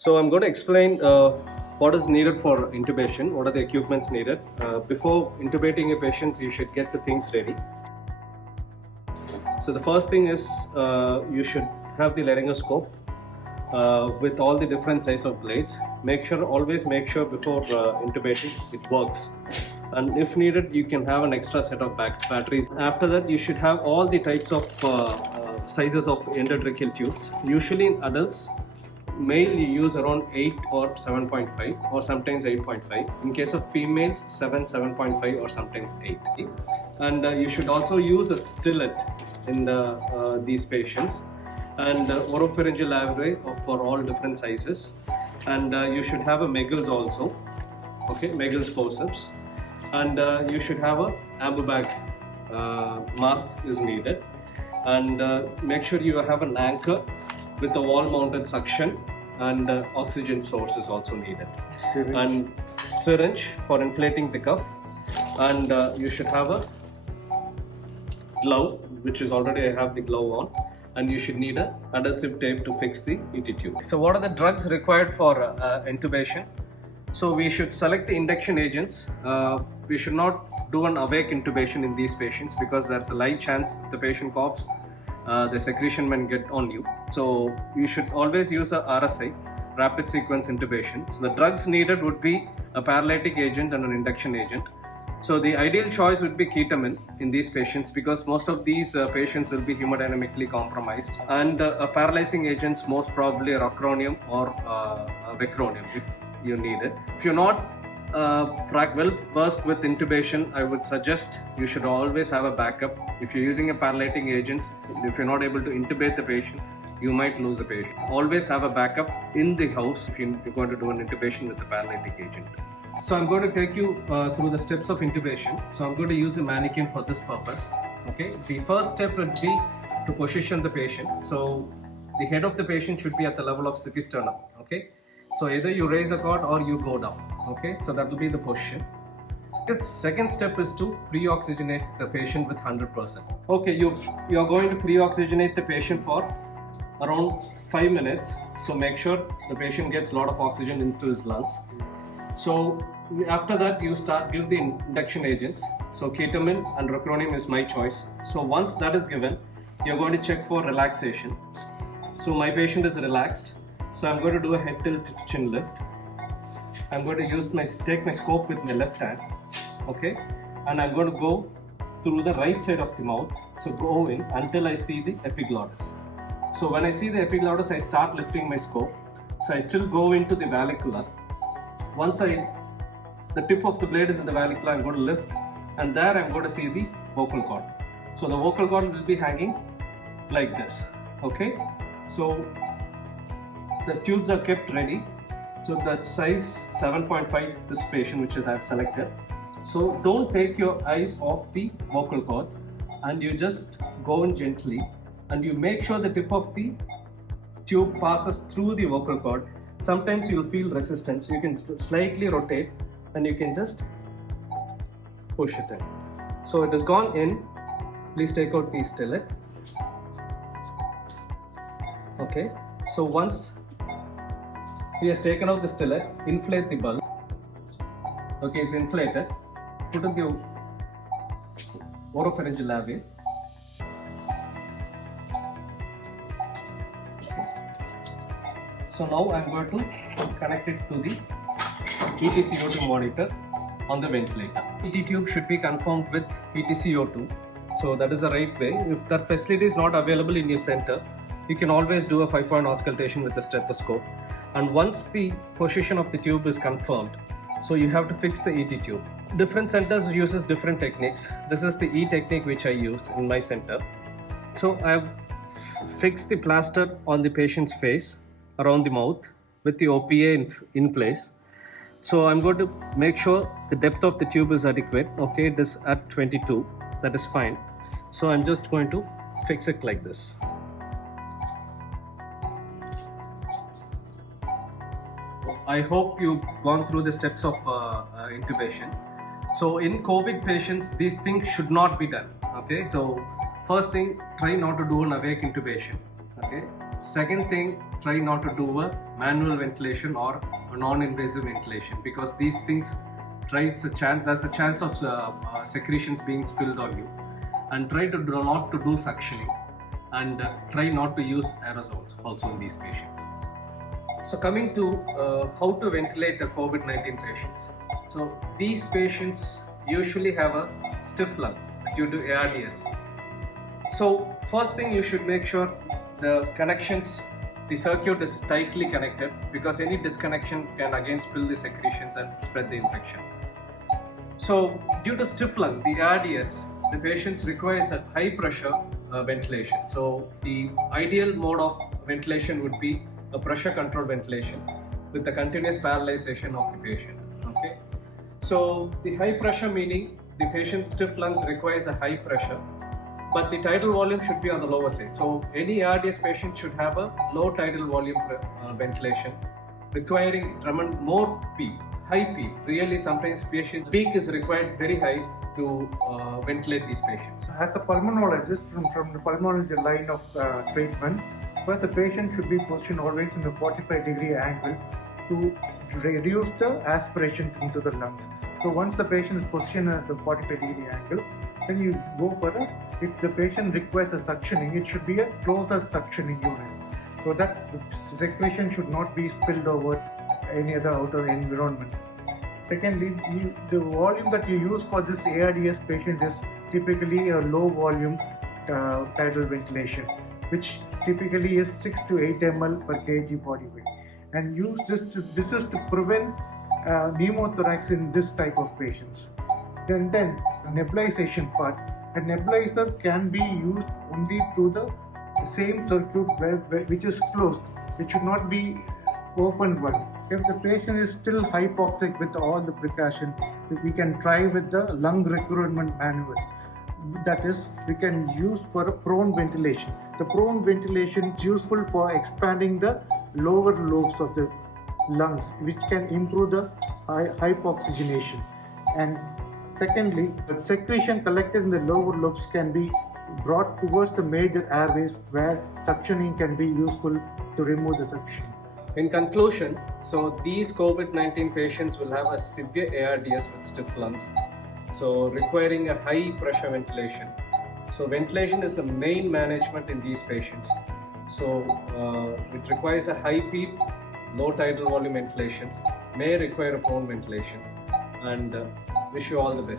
So I'm going to explain what is needed for intubation, what are the equipments needed. Before intubating a patient, you should get the things ready. So the first thing is you should have the laryngoscope with all the different size of blades. Always make sure before intubating it works. And if needed, you can have an extra set of batteries. After that, you should have all the types of sizes of endotracheal tubes. Usually in adults, male you use around 8 or 7.5 or sometimes 8.5. In case of females, 7.5 or sometimes 8. And you should also use a stillet in these patients, and oropharyngeal alveoli for all different sizes. And you should have a Meggles also, okay, Meggles forceps. And you should have a ambu bag mask is needed. And make sure you have an anchor with a wall mounted suction, and oxygen source is also needed. And syringe for inflating the cuff. And you should have a glove, which is already I have the glove on, and you should need a adhesive tape to fix the ET tube. So what are the drugs required for intubation? So we should select the induction agents. We should not do an awake intubation in these patients because there's a light chance the patient coughs, the secretion may get on you. So you should always use a RSI, rapid sequence intubation. So the drugs needed would be a paralytic agent and an induction agent. So the ideal choice would be ketamine in these patients because most of these patients will be hemodynamically compromised, and paralyzing agents most probably rocuronium or vecuronium if you need it. If you're not well versed with intubation, I would suggest you should always have a backup. If you're using a paralytic agents, if you're not able to intubate the patient, you might lose the patient. Always have a backup in the house if you're going to do an intubation with the paralytic agent. So I'm going to take you through the steps of intubation. So I'm going to use the mannequin for this purpose. Okay. The first step would be to position the patient. So the head of the patient should be at the level of sternum. Okay. So either you raise the cord or you go down. Okay. So that will be the position. The second step is to pre-oxygenate the patient with 100%. Okay. You're going to pre-oxygenate the patient for around 5 minutes. So make sure the patient gets a lot of oxygen into his lungs. So after that, you give the induction agents. So ketamine and rocuronium is my choice. So once that is given, you're going to check for relaxation. So my patient is relaxed. So I'm going to do a head tilt chin lift. I'm going to take my scope with my left hand. Okay. And I'm going to go through the right side of the mouth. So go in until I see the epiglottis. So when I see the epiglottis, I start lifting my scope. So I still go into the vallecula. Once the tip of the blade is in the vallecula, I'm going to lift, and there I'm going to see the vocal cord. So the vocal cord will be hanging like this. Okay. So the tubes are kept ready. So that size 7.5 this patient which is I have selected. So don't take your eyes off the vocal cords, and you just go in gently, and you make sure the tip of the tube passes through the vocal cord. Sometimes you'll feel resistance. You can slightly rotate and you can just push it in. So it has gone in. Please take out the stillet. Okay. So once he has taken out the stillet, inflate the bulb. Okay, it's inflated. Put in the oropharyngeal alveoli. So now I'm going to connect it to the EtCO2 monitor on the ventilator. ET tube should be confirmed with EtCO2. So that is the right way. If that facility is not available in your center, you can always do a 5-point auscultation with a stethoscope. And once the position of the tube is confirmed, so you have to fix the ET tube. Different centers uses different techniques. This is the E technique which I use in my center. So I have fixed the plaster on the patient's face around the mouth with the OPA in place. So I'm going to make sure the depth of the tube is adequate. Okay, it is at 22. That is fine. So I'm just going to fix it like this. I hope you've gone through the steps of intubation. So in COVID patients, these things should not be done. Okay, so first thing, try not to do an awake intubation. Okay. Second thing, try not to do a manual ventilation or a non-invasive ventilation, because these things there's a chance of secretions being spilled on you. And try to not to do suctioning, and try not to use aerosols also in these patients. So coming to how to ventilate the COVID-19 patients. So these patients usually have a stiff lung due to ARDS. So first thing, you should make sure the connections, the circuit is tightly connected, because any disconnection can again spill the secretions and spread the infection. So due to stiff lung, the ARDS, the patients requires a high pressure ventilation. So the ideal mode of ventilation would be a pressure controlled ventilation with the continuous paralyzation of the patient. Okay. So the high pressure meaning the patient's stiff lungs requires a high pressure, but the tidal volume should be on the lower side. So any ARDS patient should have a low tidal volume ventilation, requiring more PEEP, high PEEP. Really, sometimes patient peak is required very high to ventilate these patients. As a pulmonologist, from the pulmonology line of treatment, first the patient should be positioned always in a 45-degree angle to reduce the aspiration into the lungs. So once the patient is positioned at the 45-degree angle, then you go for if the patient requires a suctioning, it should be a closer suctioning unit, so that the secretion should not be spilled over any other outer environment. Secondly, the volume that you use for this ARDS patient is typically a low volume tidal ventilation, which typically is 6 to 8 ml per kg body weight, and use this is to prevent pneumothorax in this type of patients. Then the nebulization part. A nebulizer can be used only through the same circuit which is closed. It should not be open one. If the patient is still hypoxic with all the precaution, we can try with the lung recruitment manual. That is, we can use for a prone ventilation. The prone ventilation is useful for expanding the lower lobes of the lungs, which can improve the hypoxygenation. And secondly, the secretion collected in the lower lobes can be brought towards the major airways, where suctioning can be useful to remove the suction. In conclusion, so these COVID-19 patients will have a severe ARDS with stiff lungs, so requiring a high pressure ventilation. So ventilation is the main management in these patients. So it requires a high PEEP, low tidal volume ventilations, may require a prone ventilation, and wish you all the best.